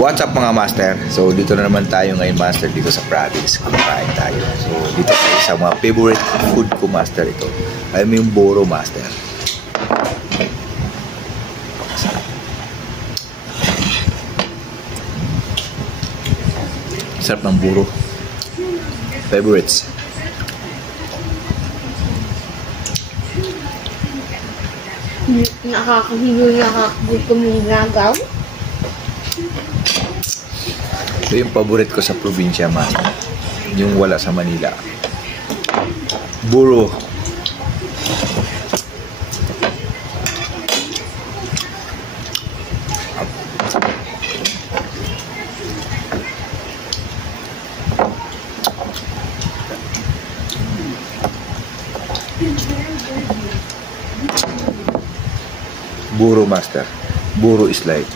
What's up mga master? So dito na naman tayo ngayon master dito sa province. Kumakain tayo. So dito tayo sa mga favorite food ko master ito. Ay mo yung buro master. Sarap ng buro. Favorites. Nakakagutom yung nagaw. Ito yung paborito ko sa probinsya man. Yung wala sa Manila. Buro. Buro master. Buro is like